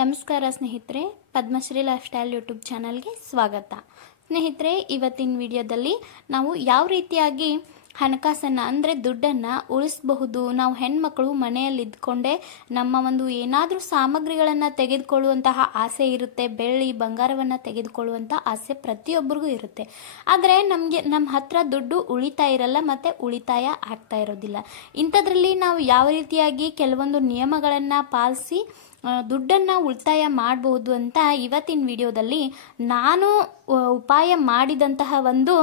ನಮಸ್ಕಾರ ಸ್ನೇಹಿತರೆ, Padmashri life style YouTube ಚಾನಲ್ಗೆ ಸ್ವಾಗತ. ಸ್ನೇಹಿತರೆ, ಇವತ್ತಿನ ವಿಡಿಯೋದಲ್ಲಿ ನಾವು ಯಾವ ರೀತಿಯಾಗಿ ಹಣಕಾಸನ್ನು ಅಂದರೆ ದುಡ್ಡನ್ನು ಉಳಿಸಬಹುದು, ನಾವು ಹೆಣ್ಮಕ್ಳು ಮನೆಯಲ್ಲಿ ಇದ್ಕೊಂಡೇ ನಮ್ಮ ಒಂದು ಏನಾದರೂ ಸಾಮಗ್ರಿಗಳನ್ನು ತೆಗೆದುಕೊಳ್ಳುವಂತಹ ಆಸೆ ಇರುತ್ತೆ. ಬೆಳ್ಳಿ ಬಂಗಾರವನ್ನು ತೆಗೆದುಕೊಳ್ಳುವಂಥ ಆಸೆ ಪ್ರತಿಯೊಬ್ಬರಿಗೂ ಇರುತ್ತೆ. ಆದರೆ ನಮ್ಮ ಹತ್ರ ದುಡ್ಡು ಉಳಿತಾ ಇರಲ್ಲ ಮತ್ತು ಉಳಿತಾಯ ಆಗ್ತಾ ಇರೋದಿಲ್ಲ. ಇಂಥದ್ರಲ್ಲಿ ನಾವು ಯಾವ ರೀತಿಯಾಗಿ ಕೆಲವೊಂದು ನಿಯಮಗಳನ್ನು ಪಾಲಿಸಿ ದುಡ್ಡನ್ನು ಉಳಿತಾಯ ಮಾಡಬಹುದು ಅಂತ ಇವತ್ತಿನ ವಿಡಿಯೋದಲ್ಲಿ ನಾನು ಉಪಾಯ ಮಾಡಿದಂತಹ ಒಂದು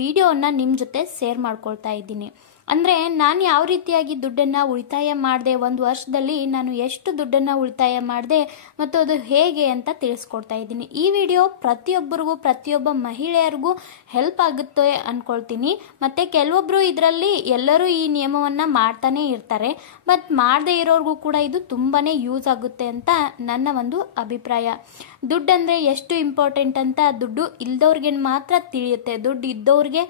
ವಿಡಿಯೋವನ್ನು ನಿಮ್ಮ ಜೊತೆ ಶೇರ್ ಮಾಡ್ಕೊಳ್ತಾ ಇದ್ದೀನಿ. ಅಂದರೆ ನಾನು ಯಾವ ರೀತಿಯಾಗಿ ದುಡ್ಡನ್ನು ಉಳಿತಾಯ ಮಾಡಿದೆ, ಒಂದು ವರ್ಷದಲ್ಲಿ ನಾನು ಎಷ್ಟು ದುಡ್ಡನ್ನು ಉಳಿತಾಯ ಮಾಡಿದೆ ಮತ್ತು ಅದು ಹೇಗೆ ಅಂತ ತಿಳಿಸ್ಕೊಡ್ತಾ ಇದ್ದೀನಿ. ಈ ವಿಡಿಯೋ ಪ್ರತಿಯೊಬ್ಬರಿಗೂ, ಪ್ರತಿಯೊಬ್ಬ ಮಹಿಳೆಯರಿಗೂ ಹೆಲ್ಪ್ ಆಗುತ್ತೆ ಅಂದ್ಕೊಳ್ತೀನಿ. ಮತ್ತು ಕೆಲವೊಬ್ಬರು ಇದರಲ್ಲಿ ಎಲ್ಲರೂ ಈ ನಿಯಮವನ್ನು ಮಾಡ್ತಾನೆ ಇರ್ತಾರೆ, ಬಟ್ ಮಾಡದೇ ಇರೋರಿಗೂ ಕೂಡ ಇದು ತುಂಬಾ ಯೂಸ್ ಆಗುತ್ತೆ ಅಂತ ನನ್ನ ಒಂದು ಅಭಿಪ್ರಾಯ. ದುಡ್ಡಂದರೆ ಎಷ್ಟು ಇಂಪಾರ್ಟೆಂಟ್ ಅಂತ ದುಡ್ಡು ಇಲ್ದವ್ರಿಗೆ ಮಾತ್ರ ತಿಳಿಯುತ್ತೆ. ದುಡ್ಡು ಇದ್ದವ್ರಿಗೆ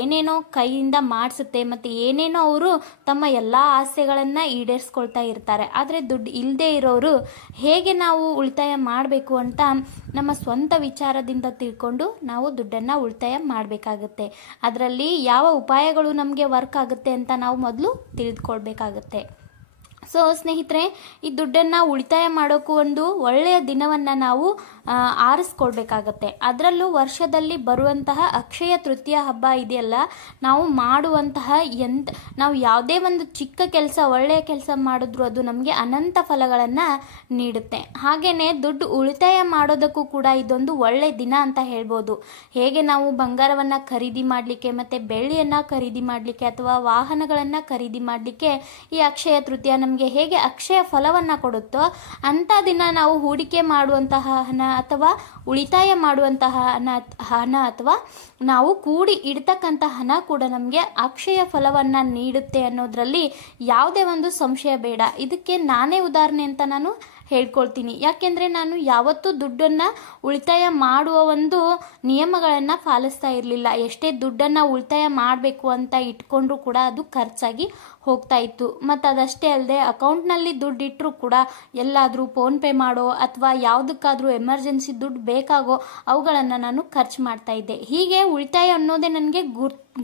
ಏನೇನೋ ಕೈಯಿಂದ ಮಾಡಿಸುತ್ತೆ ಮತ್ತು ಏನೇನೋ ಅವರು ತಮ್ಮ ಎಲ್ಲ ಆಸೆಗಳನ್ನು ಈಡೇರಿಸ್ಕೊಳ್ತಾ ಇರ್ತಾರೆ. ಆದರೆ ದುಡ್ಡು ಇಲ್ಲದೆ ಇರೋರು ಹೇಗೆ ನಾವು ಉಳಿತಾಯ ಮಾಡಬೇಕು ಅಂತ ನಮ್ಮ ಸ್ವಂತ ವಿಚಾರದಿಂದ ತಿಳ್ಕೊಂಡು ನಾವು ದುಡ್ಡನ್ನು ಉಳಿತಾಯ ಮಾಡಬೇಕಾಗುತ್ತೆ. ಅದರಲ್ಲಿ ಯಾವ ಉಪಾಯಗಳು ನಮಗೆ ವರ್ಕ್ ಆಗುತ್ತೆ ಅಂತ ನಾವು ಮೊದಲು ತಿಳಿದುಕೊಳ್ಬೇಕಾಗುತ್ತೆ. ಸೊ ಸ್ನೇಹಿತರೆ, ಈ ದುಡ್ಡನ್ನು ಉಳಿತಾಯ ಮಾಡೋಕ್ಕೂ ಒಂದು ಒಳ್ಳೆಯ ದಿನವನ್ನು ನಾವು ಆರಿಸ್ಕೊಳ್ಬೇಕಾಗತ್ತೆ. ಅದರಲ್ಲೂ ವರ್ಷದಲ್ಲಿ ಬರುವಂತಹ ಅಕ್ಷಯ ತೃತೀಯ ಹಬ್ಬ ಇದೆಯಲ್ಲ, ನಾವು ಮಾಡುವಂತಹ ನಾವು ಯಾವುದೇ ಒಂದು ಚಿಕ್ಕ ಕೆಲಸ, ಒಳ್ಳೆಯ ಕೆಲಸ ಮಾಡಿದ್ರು ಅದು ನಮಗೆ ಅನಂತ ಫಲಗಳನ್ನು ನೀಡುತ್ತೆ. ಹಾಗೆಯೇ ದುಡ್ಡು ಉಳಿತಾಯ ಮಾಡೋದಕ್ಕೂ ಕೂಡ ಇದೊಂದು ಒಳ್ಳೆಯ ದಿನ ಅಂತ ಹೇಳ್ಬೋದು. ಹೇಗೆ ನಾವು ಬಂಗಾರವನ್ನು ಖರೀದಿ ಮಾಡಲಿಕ್ಕೆ ಮತ್ತು ಬೆಳ್ಳಿಯನ್ನು ಖರೀದಿ ಮಾಡಲಿಕ್ಕೆ ಅಥವಾ ವಾಹನಗಳನ್ನು ಖರೀದಿ ಮಾಡಲಿಕ್ಕೆ ಈ ಅಕ್ಷಯ ತೃತೀಯ ನಮಗೆ ಹೇಗೆ ಅಕ್ಷಯ ಫಲವನ್ನು ಕೊಡುತ್ತೋ, ಅಂಥ ದಿನ ನಾವು ಹೂಡಿಕೆ ಮಾಡುವಂತಹ ಹಣ ಅಥವಾ ಉಳಿತಾಯ ಮಾಡುವಂತಹ ಹಣ ಅಥವಾ ನಾವು ಕೂಡಿ ಇಡ್ತಕ್ಕಂಥ ಹಣ ಕೂಡ ನಮಗೆ ಅಕ್ಷಯ ಫಲವನ್ನು ನೀಡುತ್ತೆ ಅನ್ನೋದ್ರಲ್ಲಿ ಯಾವುದೇ ಒಂದು ಸಂಶಯ ಬೇಡ. ಇದಕ್ಕೆ ನಾನೇ ಉದಾಹರಣೆ ಅಂತ ನಾನು ಹೇಳ್ಕೊಳ್ತೀನಿ. ಯಾಕೆಂದರೆ ನಾನು ಯಾವತ್ತೂ ದುಡ್ಡನ್ನು ಉಳಿತಾಯ ಮಾಡುವ ಒಂದು ನಿಯಮಗಳನ್ನು ಪಾಲಿಸ್ತಾ ಇರಲಿಲ್ಲ. ಎಷ್ಟೇ ದುಡ್ಡನ್ನು ಉಳಿತಾಯ ಮಾಡಬೇಕು ಅಂತ ಇಟ್ಕೊಂಡ್ರೂ ಕೂಡ ಅದು ಖರ್ಚಾಗಿ ಹೋಗ್ತಾ ಇತ್ತು. ಮತ್ತು ಅದಷ್ಟೇ ಅಲ್ಲದೆ ಅಕೌಂಟ್ನಲ್ಲಿ ದುಡ್ಡು ಇಟ್ಟರೂ ಕೂಡ ಎಲ್ಲಾದರೂ ಫೋನ್ಪೇ ಮಾಡೋ ಅಥವಾ ಯಾವುದಕ್ಕಾದರೂ ಎಮರ್ಜೆನ್ಸಿ ದುಡ್ಡು ಬೇಕಾಗೋ ಅವುಗಳನ್ನು ನಾನು ಖರ್ಚು ಮಾಡ್ತಾ ಇದ್ದೆ. ಹೀಗೆ ಉಳಿತಾಯ ಅನ್ನೋದೇ ನನಗೆ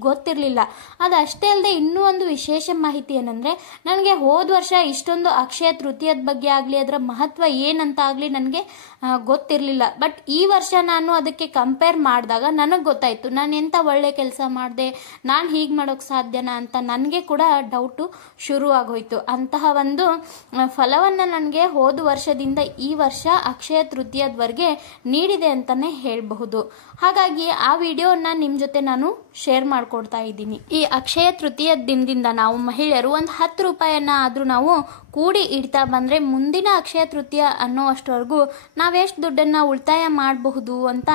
ಗೊತ್ತಿರಲಿಲ್ಲ. ಅದಷ್ಟೇ ಅಲ್ಲದೆ ಇನ್ನೂ ಒಂದು ವಿಶೇಷ ಮಾಹಿತಿ ಏನಂದರೆ, ನನಗೆ ಹೋದ ವರ್ಷ ಇಷ್ಟೊಂದು ಅಕ್ಷಯ ತೃತೀಯದ ಬಗ್ಗೆ ಆಗಲಿ ಅದರ ಮಹತ್ವ ಏನಂತ ಆಗಲಿ ನನಗೆ ಗೊತ್ತಿರಲಿಲ್ಲ. ಬಟ್ ಈ ವರ್ಷ ನಾನು ಅದಕ್ಕೆ ಕಂಪೇರ್ ಮಾಡಿದಾಗ ನನಗೆ ಗೊತ್ತಾಯಿತು, ನಾನು ಎಂಥ ಒಳ್ಳೆ ಕೆಲಸ ಮಾಡಿದೆ, ನಾನು ಹೀಗೆ ಮಾಡೋಕ್ಕೆ ಸಾಧ್ಯನಾ ಅಂತ ನನಗೆ ಕೂಡ ಡೌಟು ಶುರು ಆಗೋಯ್ತು. ಅಂತಹ ಒಂದು ಫಲವನ್ನು ನನಗೆ ಹೋದ ವರ್ಷದಿಂದ ಈ ವರ್ಷ ಅಕ್ಷಯ ತೃತೀಯದವರೆಗೆ ನೀಡಿದೆ ಅಂತಲೇ ಹೇಳಬಹುದು. ಹಾಗಾಗಿ ಆ ವಿಡಿಯೋನ ನಿಮ್ಮ ಜೊತೆ ನಾನು ಶೇರ್ ಮಾಡ್ಕೊಡ್ತಾ ಇದ್ದೀನಿ. ಈ ಅಕ್ಷಯ ತೃತೀಯ ದಿನದಿಂದ ನಾವು ಮಹಿಳೆಯರು ಒಂದು 10 ರೂಪಾಯಿಯನ್ನ ಆದರೂ ನಾವು ಕೂಡಿ ಇಡ್ತಾ ಬಂದರೆ ಮುಂದಿನ ಅಕ್ಷಯ ತೃತೀಯ ಅನ್ನೋ ಅಷ್ಟವರೆಗೂ ನಾವೆಷ್ಟು ದುಡ್ಡನ್ನು ಉಳಿತಾಯ ಮಾಡಬಹುದು ಅಂತ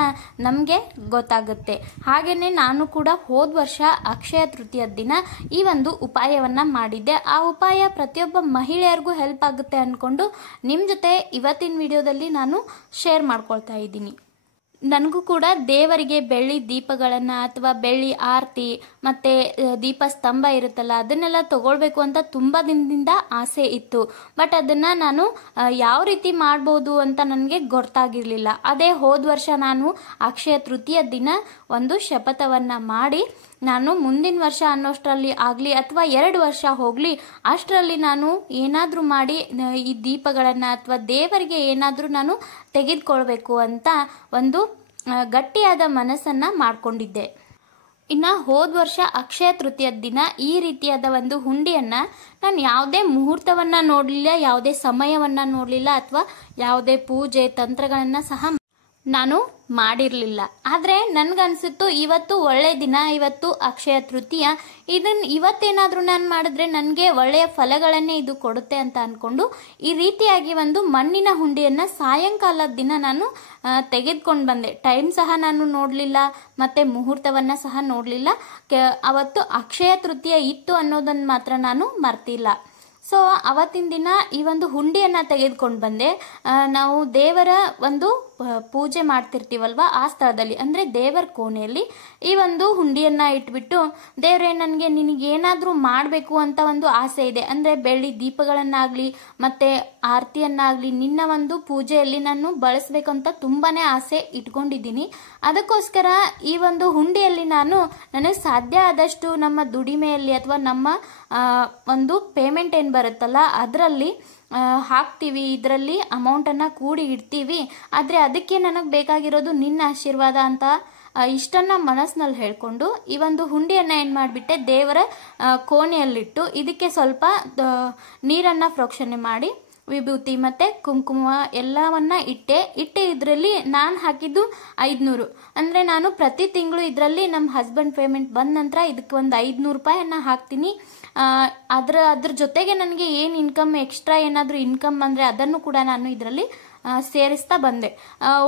ನಮಗೆ ಗೊತ್ತಾಗುತ್ತೆ. ಹಾಗೆಯೇ ನಾನು ಕೂಡ ಹೋದ ವರ್ಷ ಅಕ್ಷಯ ತೃತೀಯ ದಿನ ಈ ಒಂದು ಉಪಾಯವನ್ನು ಮಾಡಿದ್ದೆ. ಆ ಉಪಾಯ ಪ್ರತಿಯೊಬ್ಬ ಮಹಿಳೆಯರಿಗೂ ಹೆಲ್ಪ್ ಆಗುತ್ತೆ ಅಂದ್ಕೊಂಡು ನಿಮ್ಮ ಜೊತೆ ಇವತ್ತಿನ ವಿಡಿಯೋದಲ್ಲಿ ನಾನು ಶೇರ್ ಮಾಡ್ಕೊಳ್ತಾ ಇದ್ದೀನಿ. ನನಗೂ ಕೂಡ ದೇವರಿಗೆ ಬೆಳ್ಳಿ ದೀಪಗಳನ್ನು ಅಥವಾ ಬೆಳ್ಳಿ ಆರತಿ ಮತ್ತು ದೀಪಸ್ತಂಭ ಇರುತ್ತಲ್ಲ ಅದನ್ನೆಲ್ಲ ತಗೊಳ್ಬೇಕು ಅಂತ ತುಂಬ ದಿನದಿಂದ ಆಸೆ ಇತ್ತು. ಬಟ್ ಅದನ್ನು ನಾನು ಯಾವ ರೀತಿ ಮಾಡ್ಬೋದು ಅಂತ ನನಗೆ ಗೊತ್ತಾಗಿರಲಿಲ್ಲ. ಅದೇ ಹೋದ ವರ್ಷ ನಾನು ಅಕ್ಷಯ ತೃತೀಯ ದಿನ ಒಂದು ಶಪಥವನ್ನು ಮಾಡಿ ನಾನು ಮುಂದಿನ ವರ್ಷ ಅನ್ನೋಷ್ಟರಲ್ಲಿ ಆಗಲಿ ಅಥವಾ 2 ವರ್ಷ ಹೋಗಲಿ ಅಷ್ಟರಲ್ಲಿ ನಾನು ಏನಾದರೂ ಮಾಡಿ ಈ ದೀಪಗಳನ್ನು ಅಥವಾ ದೇವರಿಗೆ ಏನಾದರೂ ನಾನು ತೆಗೆದುಕೊಳ್ಬೇಕು ಅಂತ ಒಂದು ಗಟ್ಟಿಯಾದ ಮನಸ್ಸನ್ನು ಮಾಡಿಕೊಂಡಿದ್ದೆ. ಇನ್ನು ಹೋದ ವರ್ಷ ಅಕ್ಷಯ ತೃತೀಯ ದಿನ ಈ ರೀತಿಯಾದ ಒಂದು ಹುಂಡಿಯನ್ನು ನಾನು ಯಾವುದೇ ಮುಹೂರ್ತವನ್ನು ನೋಡಲಿಲ್ಲ, ಯಾವುದೇ ಸಮಯವನ್ನು ನೋಡಲಿಲ್ಲ ಅಥವಾ ಯಾವುದೇ ಪೂಜೆ ತಂತ್ರಗಳನ್ನು ಸಹ ನಾನು ಮಾಡಿರಲಿಲ್ಲ. ಆದರೆ ನನಗನ್ಸಿತ್ತು ಇವತ್ತು ಒಳ್ಳೆಯ ದಿನ, ಇವತ್ತು ಅಕ್ಷಯ ತೃತೀಯ, ಇವತ್ತೇನಾದರೂ ನಾನು ಮಾಡಿದ್ರೆ ನನಗೆ ಒಳ್ಳೆಯ ಫಲಗಳನ್ನೇ ಇದು ಕೊಡುತ್ತೆ ಅಂತ ಅಂದ್ಕೊಂಡು ಈ ರೀತಿಯಾಗಿ ಒಂದು ಮಣ್ಣಿನ ಹುಂಡಿಯನ್ನು ಸಾಯಂಕಾಲದ ದಿನ ನಾನು ತೆಗೆದುಕೊಂಡು ಬಂದೆ. ಟೈಮ್ ಸಹ ನಾನು ನೋಡಲಿಲ್ಲ ಮತ್ತು ಮುಹೂರ್ತವನ್ನು ಸಹ ನೋಡಲಿಲ್ಲ. ಅವತ್ತು ಅಕ್ಷಯ ತೃತೀಯ ಇತ್ತು ಅನ್ನೋದನ್ನು ಮಾತ್ರ ನಾನು ಮರ್ತಿಲ್ಲ. ಸೊ ಅವತ್ತಿನ ದಿನ ಈ ಒಂದು ಹುಂಡಿಯನ್ನು ತೆಗೆದುಕೊಂಡು ಬಂದೆ. ನಾವು ದೇವರ ಒಂದು ಪೂಜೆ ಮಾಡ್ತಿರ್ತೀವಲ್ವ ಆ ಸ್ಥಳದಲ್ಲಿ ಅಂದರೆ ದೇವರ ಕೋಣೆಯಲ್ಲಿ ಈ ಒಂದು ಹುಂಡಿಯನ್ನು ಇಟ್ಬಿಟ್ಟು, ದೇವರೇ ನನಗೆ ನಿನಗೇನಾದರೂ ಮಾಡಬೇಕು ಅಂತ ಒಂದು ಆಸೆ ಇದೆ, ಅಂದರೆ ಬೆಳ್ಳಿ ದೀಪಗಳನ್ನಾಗಲಿ ಮತ್ತು ಆರತಿಯನ್ನಾಗಲಿ ನಿನ್ನ ಒಂದು ಪೂಜೆಯಲ್ಲಿ ನಾನು ಬಳಸಬೇಕು ಅಂತ ತುಂಬಾ ಆಸೆ ಇಟ್ಕೊಂಡಿದ್ದೀನಿ. ಅದಕ್ಕೋಸ್ಕರ ಈ ಒಂದು ಹುಂಡಿಯಲ್ಲಿ ನನಗೆ ಸಾಧ್ಯ ಆದಷ್ಟು ನಮ್ಮ ದುಡಿಮೆಯಲ್ಲಿ ಅಥವಾ ನಮ್ಮ ಒಂದು ಪೇಮೆಂಟ್ ಏನು ಬರುತ್ತಲ್ಲ ಅದರಲ್ಲಿ ಹಾಕ್ತೀವಿ, ಇದರಲ್ಲಿ ಅಮೌಂಟನ್ನು ಕೂಡಿ ಇಡ್ತೀವಿ. ಆದರೆ ಅದಕ್ಕೆ ನನಗೆ ಬೇಕಾಗಿರೋದು ನಿನ್ನ ಆಶೀರ್ವಾದ ಅಂತ ಇಷ್ಟನ್ನ ಮನಸ್ಸಿನಲ್ಲಿ ಹೇಳ್ಕೊಂಡು ಈ ಒಂದು ಹುಂಡಿಯನ್ನು ಏನು ಮಾಡಿಬಿಟ್ಟೆ ದೇವರ ಕೋಣೆಯಲ್ಲಿಟ್ಟು ಇದಕ್ಕೆ ಸ್ವಲ್ಪ ನೀರನ್ನು ಪ್ರೋಕ್ಷಣೆ ಮಾಡಿ ವಿಭೂತಿ ಮತ್ತು ಕುಂಕುಮ ಎಲ್ಲವನ್ನ ಇಟ್ಟೆ ಇದರಲ್ಲಿ ನಾನು ಹಾಕಿದ್ದು 500. ಅಂದರೆ ನಾನು ಪ್ರತಿ ತಿಂಗಳು ಇದರಲ್ಲಿ ನಮ್ಮ ಹಸ್ಬೆಂಡ್ ಪೇಮೆಂಟ್ ಬಂದ ನಂತರ ಇದಕ್ಕೆ ಒಂದು 500 ರೂಪಾಯಿಯನ್ನು ಹಾಕ್ತೀನಿ. ಅದ್ರ ಜೊತೆಗೆ ನನಗೆ ಏನು ಇನ್ಕಮ್ ಎಕ್ಸ್ಟ್ರಾ ಏನಾದರೂ ಇನ್ಕಮ್ ಬಂದರೆ ಅದನ್ನು ಕೂಡ ನಾನು ಇದರಲ್ಲಿ ಸೇರಿಸ್ತಾ ಬಂದೆ.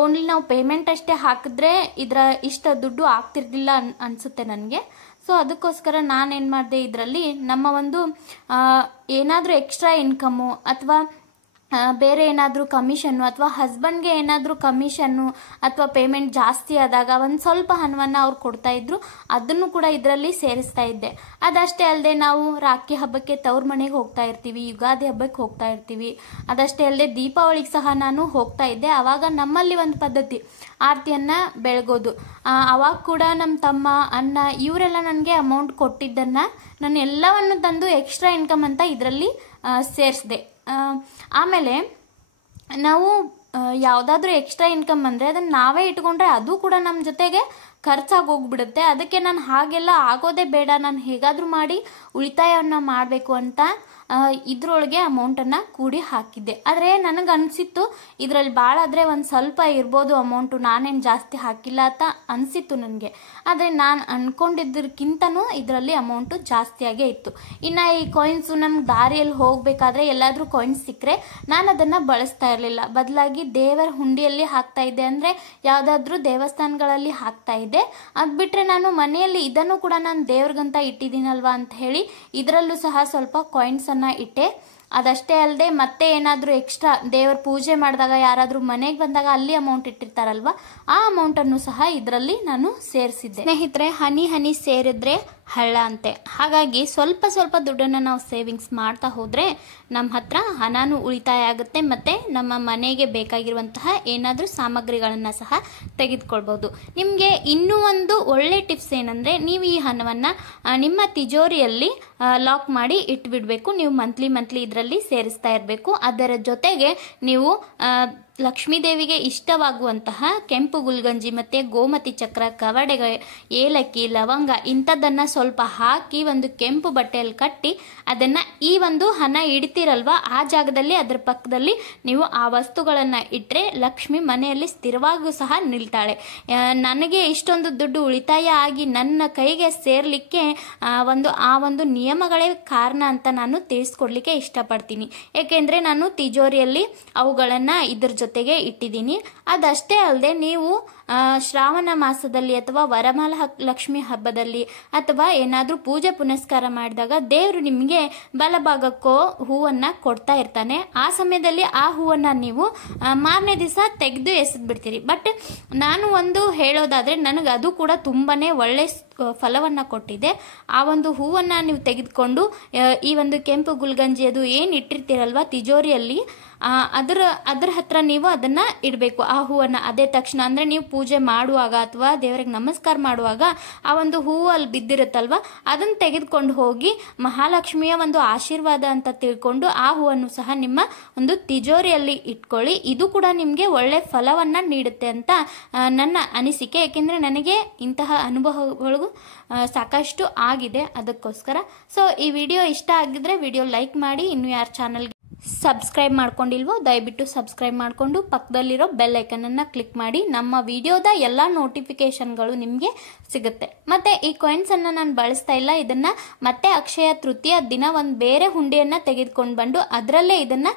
ಓನ್ಲಿ ನಾವು ಪೇಮೆಂಟ್ ಅಷ್ಟೇ ಹಾಕಿದ್ರೆ ಇಷ್ಟ ದುಡ್ಡು ಆಗ್ತಿರ್ಲಿಲ್ಲ ಅನಿಸುತ್ತೆ ನನಗೆ. ಸೊ ಅದಕ್ಕೋಸ್ಕರ ನಾನೇನು ಮಾಡಿದೆ, ಇದರಲ್ಲಿ ನಮ್ಮ ಒಂದು ಏನಾದರೂ ಎಕ್ಸ್ಟ್ರಾ ಇನ್ಕಮ್ಮು ಅಥವಾ ಬೇರೆ ಏನಾದರೂ ಕಮಿಷನ್ನು ಅಥವಾ ಹಸ್ಬೆಂಡ್ಗೆ ಏನಾದರೂ ಕಮಿಷನ್ನು ಅಥವಾ ಪೇಮೆಂಟ್ ಜಾಸ್ತಿ ಆದಾಗ ಒಂದು ಸ್ವಲ್ಪ ಹಣವನ್ನು ಅವ್ರು ಕೊಡ್ತಾ ಇದ್ರು, ಅದನ್ನು ಕೂಡ ಇದರಲ್ಲಿ ಸೇರಿಸ್ತಾ ಇದ್ದೆ. ಅದಷ್ಟೇ ಅಲ್ಲದೆ ನಾವು ರಾಖಿ ಹಬ್ಬಕ್ಕೆ ತವ್ರ ಮನೆಗೆ ಹೋಗ್ತಾ ಇರ್ತೀವಿ, ಯುಗಾದಿ ಹಬ್ಬಕ್ಕೆ ಹೋಗ್ತಾ ಇರ್ತೀವಿ. ಅದಷ್ಟೇ ಅಲ್ಲದೆ ದೀಪಾವಳಿಗೆ ಸಹ ನಾನು ಹೋಗ್ತಾ ಇದ್ದೆ. ಆವಾಗ ನಮ್ಮಲ್ಲಿ ಒಂದು ಪದ್ಧತಿ ಆರತಿಯನ್ನು ಬೆಳಗೋದು. ಅವಾಗ ಕೂಡ ನಮ್ಮ ತಮ್ಮ ಅಣ್ಣ ಇವರೆಲ್ಲ ನನಗೆ ಅಮೌಂಟ್ ಕೊಟ್ಟಿದ್ದನ್ನು ನಾನು ಎಲ್ಲವನ್ನು ತಂದು ಎಕ್ಸ್ಟ್ರಾ ಇನ್ಕಮ್ ಅಂತ ಇದರಲ್ಲಿ ಸೇರಿಸಿದೆ. ಆಮೇಲೆ ನಾವು ಯಾವುದಾದ್ರೂ ಎಕ್ಸ್ಟ್ರಾ ಇನ್ಕಮ್ ಅಂದರೆ ಅದನ್ನು ನಾವೇ ಇಟ್ಕೊಂಡ್ರೆ ಅದು ಕೂಡ ನಮ್ಮ ಜೊತೆಗೆ ಖರ್ಚಾಗಿ ಹೋಗ್ಬಿಡುತ್ತೆ. ಅದಕ್ಕೆ ನಾನು ಹಾಗೆಲ್ಲ ಆಗೋದೇ ಬೇಡ, ನಾನು ಹೇಗಾದರೂ ಮಾಡಿ ಉಳಿತಾಯವನ್ನು ಮಾಡಬೇಕು ಅಂತ ಇದ್ರೊಳಗೆ ಅಮೌಂಟನ್ನು ಕೂಡಿ ಹಾಕಿದ್ದೆ. ಆದರೆ ನನಗೆ ಅನಿಸಿತ್ತು ಇದರಲ್ಲಿ ಭಾಳ ಆದರೆ ಒಂದು ಸ್ವಲ್ಪ ಇರ್ಬೋದು ಅಮೌಂಟು, ನಾನೇನು ಜಾಸ್ತಿ ಹಾಕಿಲ್ಲ ಅಂತ ಅನಿಸಿತ್ತು ನನಗೆ. ಆದರೆ ನಾನು ಅಂದ್ಕೊಂಡಿದ್ದಕ್ಕಿಂತನೂ ಇದರಲ್ಲಿ ಅಮೌಂಟು ಜಾಸ್ತಿಯಾಗೇ ಇತ್ತು. ಇನ್ನು ಈ ಕಾಯಿನ್ಸು ನಮ್ಗೆ ದಾರಿಯಲ್ಲಿ ಹೋಗಬೇಕಾದ್ರೆ ಎಲ್ಲಾದರೂ ಕಾಯಿನ್ಸ್ ಸಿಕ್ಕರೆ ನಾನು ಅದನ್ನು ಬಳಸ್ತಾ ಇರಲಿಲ್ಲ, ಬದಲಾಗಿ ದೇವರ ಹುಂಡಿಯಲ್ಲಿ ಹಾಕ್ತಾ ಇದ್ದೆ. ಅಂದರೆ ಯಾವುದಾದ್ರೂ ದೇವಸ್ಥಾನಗಳಲ್ಲಿ ಹಾಕ್ತಾ ಇದ್ದೆ. ಅದು ಬಿಟ್ಟರೆ ನಾನು ಮನೆಯಲ್ಲಿ ಇದನ್ನು ಕೂಡ ನಾನು ದೇವ್ರಿಗಂತ ಇಟ್ಟಿದ್ದೀನಲ್ವಾ ಅಂತ ಹೇಳಿ ಇದರಲ್ಲೂ ಸಹ ಸ್ವಲ್ಪ ಕಾಯಿನ್ಸನ್ನು ಇಟ್ಟೆ. ಅದಷ್ಟೇ ಅಲ್ಲದೆ ಮತ್ತೆ ಏನಾದರೂ ಎಕ್ಸ್ಟ್ರಾ ದೇವರ ಪೂಜೆ ಮಾಡಿದಾಗ ಯಾರಾದರೂ ಮನೆಗೆ ಬಂದಾಗ ಅಲ್ಲಿ ಅಮೌಂಟ್ ಇಟ್ಟಿರ್ತಾರಲ್ವ ಆ ಅಮೌಂಟನ್ನು ಸಹ ಇದರಲ್ಲಿ ನಾನು ಸೇರಿಸಿದ್ದೆ. ಸ್ನೇಹಿತರೆ, ಹನಿ ಹನಿ ಸೇರಿದ್ರೆ ಹಳ್ಳ ಅಂತೆ. ಹಾಗಾಗಿ ಸ್ವಲ್ಪ ಸ್ವಲ್ಪ ದುಡ್ಡನ್ನು ನಾವು ಸೇವಿಂಗ್ಸ್ ಮಾಡ್ತಾ ಹೋದರೆ ನಮ್ಮ ಹತ್ರ ಹಣನೂ ಉಳಿತಾಯ ಆಗುತ್ತೆ ಮತ್ತು ನಮ್ಮ ಮನೆಗೆ ಬೇಕಾಗಿರುವಂತಹ ಏನಾದರೂ ಸಾಮಗ್ರಿಗಳನ್ನು ಸಹ ತೆಗೆದುಕೊಳ್ಬೋದು. ನಿಮಗೆ ಇನ್ನೂ ಒಂದು ಒಳ್ಳೆ ಟಿಪ್ಸ್ ಏನಂದರೆ, ನೀವು ಈ ಹಣವನ್ನು ನಿಮ್ಮ ತಿಜೋರಿಯಲ್ಲಿ ಲಾಕ್ ಮಾಡಿ ಇಟ್ಬಿಡಬೇಕು. ನೀವು ಮಂತ್ಲಿ ಇದರಲ್ಲಿ ಸೇರಿಸ್ತಾ ಇರಬೇಕು. ಅದರ ಜೊತೆಗೆ ನೀವು ಲಕ್ಷ್ಮೀ ದೇವಿಗೆ ಇಷ್ಟವಾಗುವಂತಹ ಕೆಂಪು ಗುಲ್ಗಂಜಿ ಮತ್ತು ಗೋಮತಿ ಚಕ್ರ, ಕವಡೆಗೆ, ಏಲಕ್ಕಿ, ಲವಂಗ ಇಂಥದ್ದನ್ನು ಸ್ವಲ್ಪ ಹಾಕಿ ಒಂದು ಕೆಂಪು ಬಟ್ಟೆಯಲ್ಲಿ ಕಟ್ಟಿ ಅದನ್ನು ಈ ಒಂದು ಹಣ ಇಡ್ತೀರಲ್ವ ಆ ಜಾಗದಲ್ಲಿ ಅದರ ಪಕ್ಕದಲ್ಲಿ ನೀವು ಆ ವಸ್ತುಗಳನ್ನು ಇಟ್ಟರೆ ಲಕ್ಷ್ಮಿ ಮನೆಯಲ್ಲಿ ಸ್ಥಿರವಾಗೂ ಸಹ ನಿಲ್ತಾಳೆ. ನನಗೆ ಇಷ್ಟೊಂದು ದುಡ್ಡು ಉಳಿತಾಯ ಆಗಿ ನನ್ನ ಕೈಗೆ ಸೇರಲಿಕ್ಕೆ ಆ ಒಂದು ನಿಯಮಗಳೇ ಕಾರಣ ಅಂತ ನಾನು ತಿಳಿಸ್ಕೊಡ್ಲಿಕ್ಕೆ ಇಷ್ಟಪಡ್ತೀನಿ. ಏಕೆಂದರೆ ನಾನು ತಿಜೋರಿಯಲ್ಲಿ ಅವುಗಳನ್ನು ಇದ್ರ ಜೊತೆಗೆ ಇಟ್ಟಿದ್ದೀನಿ. ಅದಷ್ಟೇ ಅಲ್ಲದೆ ನೀವು ಶ್ರಾವಣ ಮಾಸದಲ್ಲಿ ಅಥವಾ ವರಮಹಾಲಕ್ಷ್ಮಿ ಹಬ್ಬದಲ್ಲಿ ಅಥವಾ ಏನಾದರೂ ಪೂಜೆ ಪುನಸ್ಕಾರ ಮಾಡಿದಾಗ ದೇವರು ನಿಮಗೆ ಬಲಭಾಗಕ್ಕೋ ಹೂವನ್ನು ಕೊಡ್ತಾ ಇರ್ತಾನೆ. ಆ ಸಮಯದಲ್ಲಿ ಆ ಹೂವನ್ನು ನೀವು ಮಾರನೇ ದಿವಸ ತೆಗೆದು ಎಸೆದ್ಬಿಡ್ತೀರಿ. ಬಟ್ ನಾನು ಒಂದು ಹೇಳೋದಾದರೆ ನನಗೆ ಅದು ಕೂಡ ತುಂಬಾ ಒಳ್ಳೆ ಫಲವನ್ನು ಕೊಟ್ಟಿದೆ. ಆ ಒಂದು ಹೂವನ್ನು ನೀವು ತೆಗೆದುಕೊಂಡು ಈ ಒಂದು ಕೆಂಪು ಗುಲ್ಗಂಜಿ ಅದು ಏನು ಇಟ್ಟಿರ್ತೀರಲ್ವ ತಿಜೋರಿಯಲ್ಲಿ ಅದರ ಹತ್ರ ನೀವು ಅದನ್ನು ಇಡಬೇಕು. ಆ ಹೂವನ್ನು ಅದೇ ತಕ್ಷಣ ಅಂದರೆ ನೀವು ಪೂಜೆ ಮಾಡುವಾಗ ಅಥವಾ ದೇವರಿಗೆ ನಮಸ್ಕಾರ ಮಾಡುವಾಗ ಆ ಒಂದು ಹೂವು ಅಲ್ಲಿ ಬಿದ್ದಿರುತ್ತಲ್ವ ಅದನ್ನು ತೆಗೆದುಕೊಂಡು ಹೋಗಿ ಮಹಾಲಕ್ಷ್ಮಿಯ ಒಂದು ಆಶೀರ್ವಾದ ಅಂತ ತಿಳ್ಕೊಂಡು ಆ ಹೂವನ್ನು ಸಹ ನಿಮ್ಮ ಒಂದು ತಿಜೋರಿಯಲ್ಲಿ ಇಟ್ಕೊಳ್ಳಿ. ಇದು ಕೂಡ ನಿಮಗೆ ಒಳ್ಳೆ ಫಲವನ್ನು ನೀಡುತ್ತೆ ಅಂತ ನನ್ನ ಅನಿಸಿಕೆ. ಏಕೆಂದರೆ ನನಗೆ ಇಂತಹ ಅನುಭವಗಳು ಸಾಕಷ್ಟು ಆಗಿದೆ. ಅದಕ್ಕೋಸ್ಕರ ಸೊ ಈ ವಿಡಿಯೋ ಇಷ್ಟ ಆಗಿದ್ರೆ ವಿಡಿಯೋ ಲೈಕ್ ಮಾಡಿ. ಇನ್ನು ಯಾರು ಚಾನಲ್ಗೆ ಸಬ್ಸ್ಕ್ರೈಬ್ ಮಾಡ್ಕೊಂಡಿಲ್ವೋ ದಯವಿಟ್ಟು ಸಬ್ಸ್ಕ್ರೈಬ್ ಮಾಡಿಕೊಂಡು ಪಕ್ಕದಲ್ಲಿರೋ ಬೆಲ್ ಐಕನನ್ನು ಕ್ಲಿಕ್ ಮಾಡಿ. ನಮ್ಮ ವಿಡಿಯೋದ ಎಲ್ಲ ನೋಟಿಫಿಕೇಶನ್ಗಳು ನಿಮಗೆ ಸಿಗುತ್ತೆ. ಮತ್ತು ಈ ಕಾಯಿನ್ಸನ್ನು ನಾನು ಬಳಸ್ತಾ ಇಲ್ಲ, ಇದನ್ನು ಮತ್ತೆ ಅಕ್ಷಯ ತೃತೀಯ ದಿನ ಒಂದು ಬೇರೆ ಹುಂಡಿಯನ್ನು ತೆಗೆದುಕೊಂಡು ಬಂದು ಅದರಲ್ಲೇ ಇದನ್ನು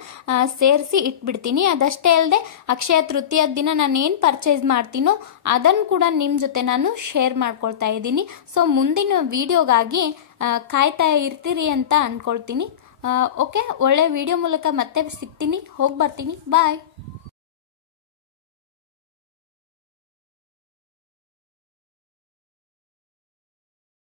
ಸೇರಿಸಿ ಇಟ್ಬಿಡ್ತೀನಿ. ಅದಷ್ಟೇ ಅಲ್ಲದೆ ಅಕ್ಷಯ ತೃತೀಯ ದಿನ ನಾನು ಏನು ಪರ್ಚೇಸ್ ಮಾಡ್ತೀನೋ ಅದನ್ನು ಕೂಡ ನಿಮ್ಮ ಜೊತೆ ನಾನು ಶೇರ್ ಮಾಡ್ಕೊಳ್ತಾ ಇದ್ದೀನಿ. ಸೊ ಮುಂದಿನ ವಿಡಿಯೋಗಾಗಿ ಕಾಯ್ತಾ ಇರ್ತೀರಿ ಅಂತ ಅಂದ್ಕೊಳ್ತೀನಿ. ಓಕೆ, ಒಳ್ಳೆ ವಿಡಿಯೋ ಮೂಲಕ ಮತ್ತೆ ಸಿಗ್ತೀನಿ. ಹೋಗಿ ಬರ್ತೀನಿ. ಬಾಯ್.